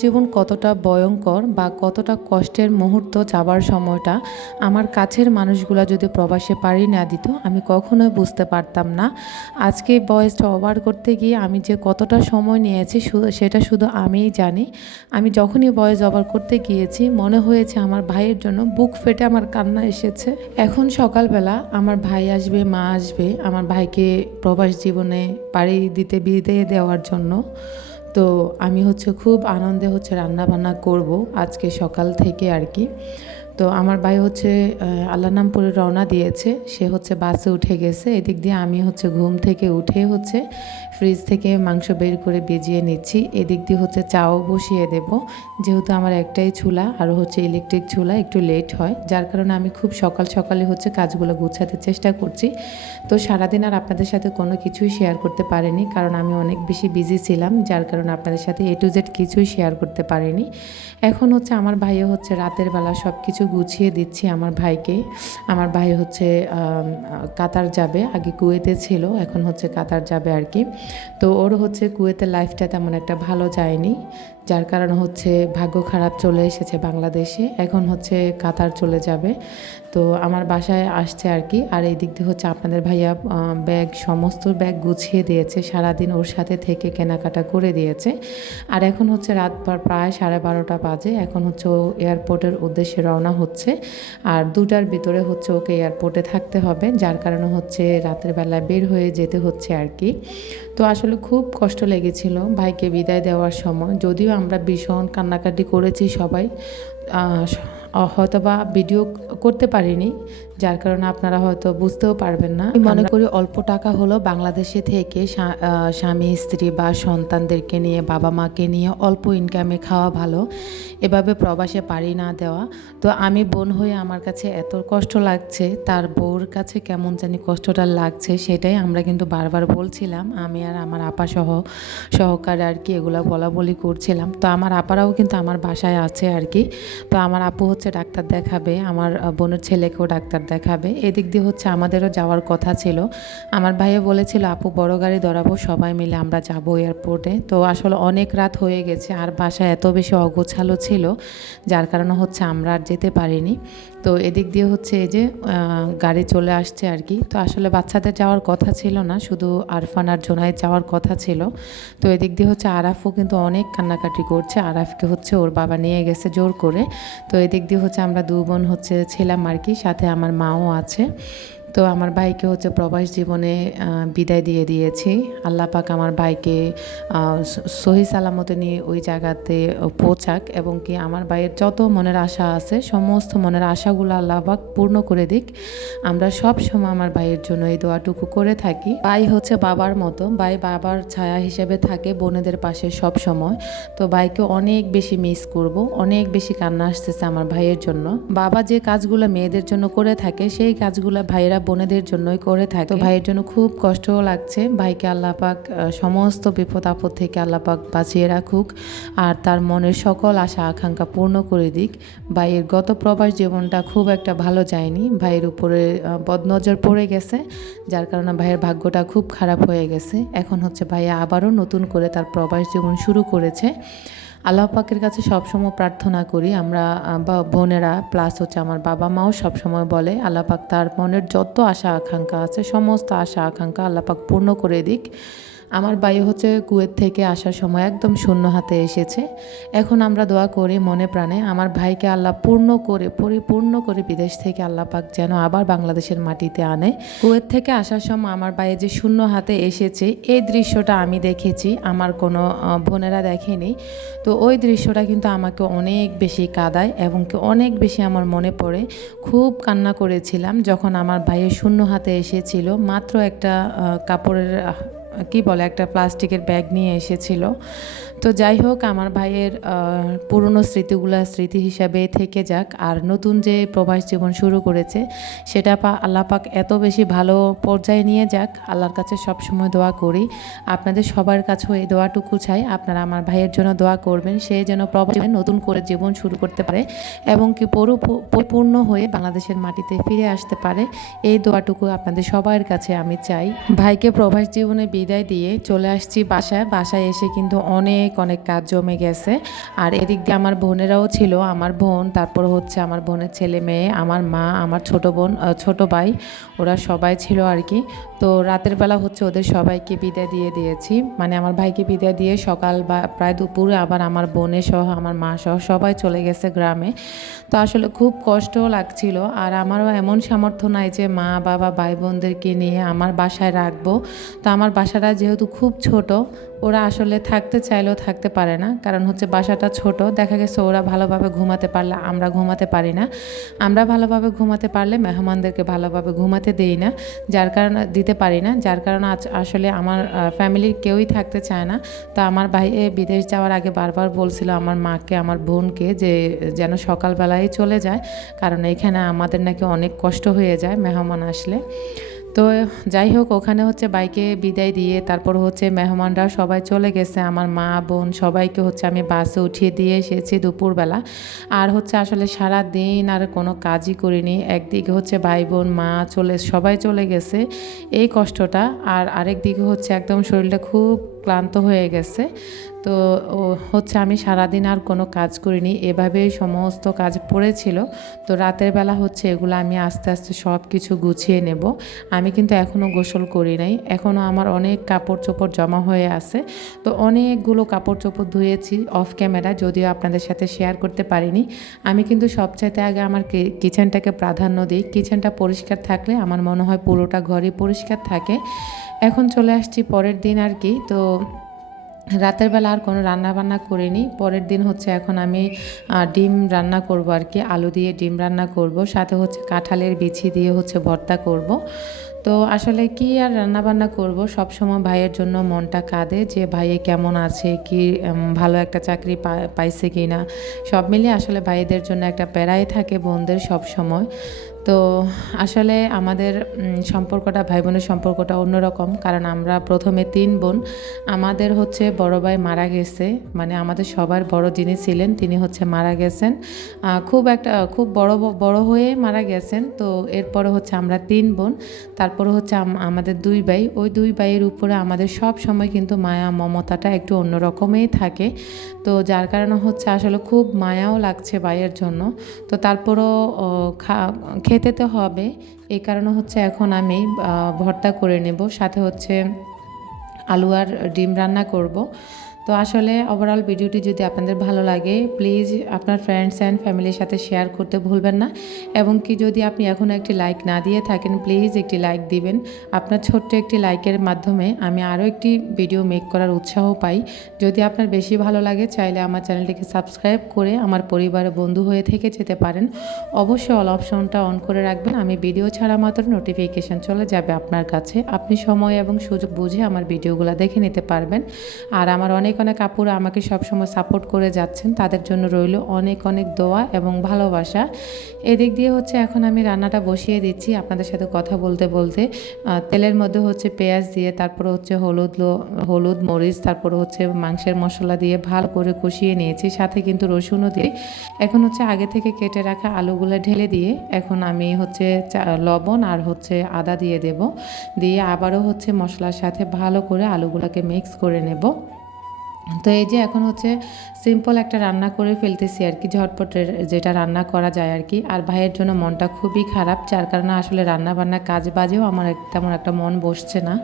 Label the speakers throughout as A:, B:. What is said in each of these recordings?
A: জীবন কতটা ভয়ঙ্কর বা কতটা কষ্টের মুহূর্ত যাবার সময়টা আমার কাছের মানুষগুলা যদি প্রবাসে পাড়ি না দিত, আমি কখনোই বুঝতে পারতাম না। আজকে বয়সটা ওভার করতে গিয়ে আমি যে কতটা সময় নিয়েছি সেটা শুধু আমিই জানি। আমি যখনই বয়স ওভার করতে গিয়েছি, মনে হয়েছে আমার ভাইয়ের জন্য বুক ফেটে আমার কান্না এসেছে। এখন সকালবেলা আমার ভাই আসবে, মা আসবে, আমার ভাইকে প্রবাস জীবনে পাড়ি দিতে, বিদায় দেওয়ার জন্য। তো আমি হচ্ছে খুব আনন্দে হচ্ছে রান্না বান্না করব আজকে সকাল থেকে আর কি। তো আমার ভাই হচ্ছে আহ, আল্লাহ নামপুরে রওনা দিয়েছে। সে হচ্ছে বাসে উঠে গেছে। এদিক দিয়ে আমি হচ্ছে ঘুম থেকে উঠে হচ্ছে ফ্রিজ থেকে মাংস বের করে বেজিয়ে নিচ্ছি। এদিক দিয়ে হচ্ছে চাও বসিয়ে দেব। যেহেতু আমার একটাই চুলা আর হচ্ছে ইলেকট্রিক চুলা একটু লেট হয় যার কারণে আমি খুব সকাল সকালে হচ্ছে কাজগুলো গুছাতে চেষ্টা করছি। তো সারাদিন আর আপনাদের সাথে কোনো কিছুই শেয়ার করতে পারিনি কারণ আমি অনেক বেশি বিজি ছিলাম যার কারণে আপনাদের সাথে এ টু জেড কিছুই শেয়ার করতে পারিনি। এখন হচ্ছে আমার ভাইও হচ্ছে রাতের বেলা সব কিছু গুছিয়ে দিচ্ছি আমার ভাইকে। আমার ভাই হচ্ছে কাতার যাবে, আগে কুয়েতে ছিল, এখন হচ্ছে কাতার যাবে আর কি। তো ওর হচ্ছে কুয়েতে লাইফটা তেমন একটা ভালো যায়নি। যার কারণে হচ্ছে ভাগ্য খারাপ চলে এসেছে বাংলাদেশে। এখন হচ্ছে কাতার চলে যাবে। তো আমার বাসায় আসছে আর কি। আর এই দিক দিয়ে হচ্ছে আপনাদের ভাইয়া ব্যাগ, সমস্ত ব্যাগ গুছিয়ে দিয়েছে। সারাদিন ওর সাথে থেকে কেনাকাটা করে দিয়েছে। আর এখন হচ্ছে রাত প্রায় সাড়ে বারোটা বাজে। এখন হচ্ছে ও এয়ারপোর্টের উদ্দেশ্যে রওনা হচ্ছে। আর দুটার ভিতরে হচ্ছে ওকে এয়ারপোর্টে থাকতে হবে। যার কারণে হচ্ছে রাতের বেলায় বের হয়ে যেতে হচ্ছে আর কি। তো আসলে খুব কষ্ট লেগেছিল ভাইকে বিদায় দেওয়ার সময়। যদিও আমরা ভীষণ কান্নাকাটি করেছি সবাই হয়তো বা ভিডিও করতে পারিনি যার কারণে আপনারা হয়তো বুঝতেও পারবেন না। আমি মনে করি অল্প টাকা হলো বাংলাদেশে থেকে স্বামী স্ত্রী বা সন্তানদেরকে নিয়ে বাবা মাকে নিয়ে অল্প ইনকামে খাওয়া ভালো। এভাবে প্রবাসে পারি না দেওয়া। তো আমি বোন হয়ে আমার কাছে এত কষ্ট লাগছে তার বউর কাছে কেমন জানি কষ্টটা লাগছে সেটাই আমরা কিন্তু বারবার বলছিলাম। আমি আর আমার আপা সহ সহকারে আর কি এগুলো বলা বলি করছিলাম। তো আমার আপারাও কিন্তু আমার বাসায় আছে আর কি। তো আমার আপু হচ্ছে ডাক্তার দেখাবে আমার বোনের ছেলেকেও ডাক্তার দেখাবে। এদিক দিয়ে হচ্ছে আমাদেরও যাওয়ার কথা ছিল। আমার ভাইও বলেছিল, আপু, বড় গাড়ি ধরাবো, সবাই মিলে আমরা যাব এয়ারপোর্টে তো আসলে অনেক রাত হয়ে গেছে, আর বাসা এত বেশি অগোছালো ছিল, যার কারণে হচ্ছে আমরা আর যেতে পারিনি। তো এদিক দিয়ে হচ্ছে এই যে গাড়ি চলে আসছে আর কি। তো আসলে বাচ্চাদের যাওয়ার কথা ছিল না, শুধু আরফান আর জোনায় যাওয়ার কথা ছিল। তো এদিক দিয়ে হচ্ছে আরাফও কিন্তু অনেক কান্নাকাটি করছে। আরাফকে হচ্ছে ওর বাবা নিয়ে গেছে জোর করে। তো এদিক দিয়ে হচ্ছে আমরা দু বোন হচ্ছে ছিলাম আর কি, সাথে আমার মাও আছে। তো আমার ভাইকে হচ্ছে প্রবাস জীবনে বিদায় দিয়ে দিয়েছি। আল্লাহ পাক আমার ভাইকে সহি সালামতে নিয়ে ওই জায়গাতে পৌঁছাক এবং কি আমার ভাইয়ের যত মনের আশা আছে, সমস্ত মনের আশাগুলো আল্লাহ পাক পূর্ণ করে দিক। আমরা সব সময় আমার ভাইয়ের জন্য এই দোয়াটুকু করে থাকি। ভাই হচ্ছে বাবার মতো, ভাই বাবার ছায়া হিসেবে থাকে বোনেদের পাশে সব সময়। তো ভাইকে অনেক বেশি মিস করব, অনেক বেশি কান্না আসতেছে আমার ভাইয়ের জন্য। বাবা যে কাজগুলো মেয়েদের জন্য করে থাকে, সেই কাজগুলো ভাইয়েরা বোনেদের জন্যই করে থাকে। তো ভাইয়ের জন্য খুব কষ্টও লাগছে। ভাইকে আল্লাহ পাক সমস্ত বিপদ আপদ থেকে আল্লাহ পাক বাঁচিয়ে রাখুক। আর তার মনের সকল আশা আকাঙ্ক্ষা পূর্ণ করে দিক। ভাইয়ের গত প্রবাস জীবনটা খুব একটা ভালো যায়নি। ভাইয়ের উপরে বদনজর পড়ে গেছে যার কারণে ভাইয়ের ভাগ্যটা খুব খারাপ হয়ে গেছে। এখন হচ্ছে ভাইয়া আবারও নতুন করে তার প্রবাস জীবন শুরু করেছে। আল্লাহ পাকের কাছে সবসময় প্রার্থনা করি, আমরা বা বোনেরা প্লাস হচ্ছে আমার বাবা মাও সবসময় বলে, আল্লাহ পাক তার মনের যত আশা আকাঙ্ক্ষা আছে, সমস্ত আশা আকাঙ্ক্ষা আল্লাহ পাক পূর্ণ করে দিক। আমার ভাই হচ্ছে কুয়েত থেকে আসার সময় একদম শূন্য হাতে এসেছে। এখন আমরা দোয়া করি মনে প্রাণে আমার ভাইকে আল্লাহ পূর্ণ করে, পরিপূর্ণ করে বিদেশ থেকে আল্লাহ পাক যেন আবার বাংলাদেশের মাটিতে আনে। কুয়েত থেকে আসার সময় আমার ভাই যে শূন্য হাতে এসেছে, এই দৃশ্যটা আমি দেখেছি, আমার কোনো বোনেরা দেখেনি। তো ওই দৃশ্যটা কিন্তু আমাকে অনেক বেশি কাদায় এবং কি অনেক বেশি আমার মনে পড়ে। খুব কান্না করেছিলাম যখন আমার ভাইয়ের শূন্য হাতে এসেছিল, মাত্র একটা কাপড়ের কি বলে একটা প্লাস্টিকের ব্যাগ নিয়ে এসেছিল। তো যাই হোক, আমার ভাইয়ের পুরনো স্মৃতিগুলো স্মৃতি হিসাবে থেকে যাক। আর নতুন যে প্রবাস জীবন শুরু করেছে, সেটা পা আল্লাহ পাক এত বেশি ভালো পর্যায়ে নিয়ে যাক। আল্লাহর কাছে সব সময় দোয়া করি। আপনাদের সবার কাছেও এই দোয়াটুকু চাই। আপনারা আমার ভাইয়ের জন্য দোয়া করবেন। সে যেন প্রবাস নতুন করে জীবন শুরু করতে পারে এবং কি পরু- পরিপূর্ণ হয়ে বাংলাদেশের মাটিতে ফিরে আসতে পারে। এই দোয়াটুকু আপনাদের সবার কাছে আমি চাই। ভাইকে প্রবাস জীবনে বিদায় দিয়ে চলে আসছি বাসায়। বাসায় এসে কিন্তু অনেক অনেক অনেক কাজ জমে গেছে। আর এদিক দিয়ে আমার বোনেরাও ছিল। আমার বোন, তারপর হচ্ছে আমার বোনের ছেলে মেয়ে, আমার মা, আমার ছোট বোন ছোট ভাই, ওরা সবাই ছিল আর কি। তো রাতের বেলা হচ্ছে ওদের সবাইকে বিদায় দিয়ে দিয়েছি। মানে আমার ভাইকে বিদায় দিয়ে সকাল বা প্রায় দুপুরে আবার আমার বোনের সহ, আমার মা সহ সবাই চলে গেছে গ্রামে। তো আসলে খুব কষ্টও লাগছিল। আর আমারও এমন সামর্থ্য নাই যে মা, বাবা ভাই বোনদেরকে নিয়ে আমার বাসায় রাখব। তো আমার বাসাটা যেহেতু খুব ছোট, ওরা আসলে থাকতে চাইলেও থাকতে পারে না। কারণ হচ্ছে বাসাটা ছোট, দেখা গেছে ওরা ভালোভাবে ঘুমাতে পারলে আমরা ঘুমাতে পারি না। আমরা ভালোভাবে ঘুমাতে পারলে মেহমানদেরকে ভালোভাবে ঘুমাতে দেই না, যার কারণে দিতে পারি না। যার কারণে আসলে আমার ফ্যামিলির কেউই থাকতে চায় না। তো আমার ভাই বিদেশ যাওয়ার আগে বারবার বলছিল আমার মাকে, আমার বোনকে যে যেন সকালবেলায় চলে যায়। কারণ এখানে আমাদের নাকি অনেক কষ্ট হয়ে যায় মেহমান আসলে। তো যাই হোক, ওখানে হচ্ছে বাইকে বিদায় দিয়ে তারপর হচ্ছে মেহমানরা সবাই চলে গেছে। আমার মা, বোন সবাইকে হচ্ছে আমি বাসে উঠিয়ে দিয়ে এসেছি দুপুরবেলা। আর হচ্ছে আসলে সারা দিন আর কোনো কাজই করিনি। একদিকে হচ্ছে ভাই, বোন, মা চলে, সবাই চলে গেছে এই কষ্টটা। আর আরেক দিকে হচ্ছে একদম শরীরটা খুব ক্লান্ত হয়ে গেছে। তো হচ্ছে আমি সারাদিন আর কোনো কাজ করিনি। এভাবেই সমস্ত কাজ পড়েছিল। তো রাতের বেলা হচ্ছে এগুলো আমি আস্তে আস্তে সব কিছু গুছিয়ে নেব। আমি কিন্তু এখনও গোসল করি নাই। এখনও আমার অনেক কাপড় চোপড় জমা হয়ে আছে। তো অনেকগুলো কাপড় চোপড় ধুয়েছি অফ ক্যামেরা, যদিও আপনাদের সাথে শেয়ার করতে পারিনি। আমি কিন্তু সবচাইতে আগে আমার কিচেনটাকে প্রাধান্য দিই। কিচেনটা পরিষ্কার থাকলে আমার মনে হয় পুরোটা ঘরই পরিষ্কার থাকে। এখন চলে আসছি পরের দিন আর কি। তো রাতের বেলা আর কোনো রান্না বান্না করিনি। পরের দিন হচ্ছে এখন আমি ডিম রান্না করব আর কি, আলু দিয়ে ডিম রান্না করব, সাথে হচ্ছে কাঁঠালের বিছি দিয়ে হচ্ছে ভর্তা করব। তো আসলে কি আর রান্না বান্না করব? সব সময় ভাইয়ের জন্য মনটা কাঁদে যে ভাইয়ে কেমন আছে, কি ভালো একটা চাকরি পাইছে কি না সব মিলিয়ে আসলে ভাইদের জন্য একটা প্যারাই থাকে বোনদের সব সময়। তো আসলে আমাদের সম্পর্কটা ভাই বোনের সম্পর্কটা অন্যরকম। কারণ আমরা প্রথমে তিন বোন। আমাদের হচ্ছে বড় ভাই মারা গেছে। মানে আমাদের সবার বড় যিনি ছিলেন, তিনি হচ্ছে মারা গেছেন। খুব একটা, খুব বড় বড় হয়ে মারা গেছেন। তো এরপরে হচ্ছে আমরা তিন বোন। তারপরে হচ্ছে আমাদের দুই ভাই। ওই দুই ভাইয়ের উপরে আমাদের সব সময় কিন্তু মায়া, মমতাটা একটু অন্যরকমই থাকে। তো যার কারণে হচ্ছে আসলে খুব মায়াও লাগছে ভাইয়ের জন্য। তো তারপরও খা খেতে তো হবে। এই কারণে হচ্ছে এখন আমি ভর্তা করে নেব। সাথে হচ্ছে আলু আর ডিম রান্না করব। তো আসলে ওভারঅল ভিডিওটি যদি আপনাদের ভালো লাগে প্লিজ আপনার ফ্রেন্ডস অ্যান্ড ফ্যামিলির সাথে শেয়ার করতে ভুলবেন না। এবং কি যদি আপনি এখনও একটি লাইক না দিয়ে থাকেন প্লিজ একটি লাইক দিবেন। আপনার ছোট্ট একটি লাইকের মাধ্যমে আমি আরও একটি ভিডিও মেক করার উৎসাহ পাই। যদি আপনার বেশি ভালো লাগে, চাইলে আমার চ্যানেলটিকে সাবস্ক্রাইব করে আমার পরিবারের বন্ধু হয়ে থেকে যেতে পারেন। অবশ্যই অল অপশনটা অন করে রাখবেন। আমি ভিডিও ছাড়া মাত্র নোটিফিকেশন চলে যাবে আপনার কাছে। আপনি সময় এবং সুযোগ বুঝে আমার ভিডিওগুলো দেখে নিতে পারবেন। আর আমার অনেক অনেক অনেক আপুরা আমাকে সবসময় সাপোর্ট করে যাচ্ছেন। তাদের জন্য রইল অনেক অনেক দোয়া এবং ভালোবাসা। এদিক দিয়ে হচ্ছে এখন আমি রান্নাটা বসিয়ে দিচ্ছি। আপনাদের সাথে কথা বলতে বলতে তেলের মধ্যে হচ্ছে পেঁয়াজ দিয়ে, তারপরে হচ্ছে হলুদ হলুদ মরিচ, তারপরে হচ্ছে মাংসের মশলা দিয়ে ভালো করে কষিয়ে নিয়েছি। সাথে কিন্তু রসুনও দিয়ে। এখন হচ্ছে আগে থেকে কেটে রাখা আলুগুলো ঢেলে দিয়ে এখন আমি হচ্ছে লবণ আর হচ্ছে আদা দিয়ে দেব। দিয়ে আবারও হচ্ছে মশলার সাথে ভালো করে আলুগুলোকে মিক্স করে নেব। তো এই যে এখন হচ্ছে সিম্পল একটা রান্না করে ফেলতেছি আর কি ঝটপটের যেটা রান্না করা যায় আর কি। আর ভাইয়ের জন্য মনটা খুবই খারাপ, যার কারণে আসলে রান্না বান্না কাজ বাজেও আমার তেমন একটা মন বসছে না।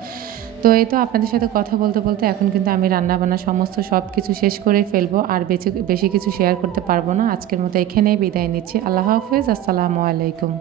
A: তো এই তো আপনাদের সাথে কথা বলতে বলতে এখন কিন্তু আমি রান্না বান্না সমস্ত সব কিছু শেষ করে ফেলব, আর বেশি বেশি কিছু শেয়ার করতে পারব না। আজকের মতো এখানেই বিদায় নিচ্ছি। আল্লাহ হাফিজ, আসসালামু আলাইকুম।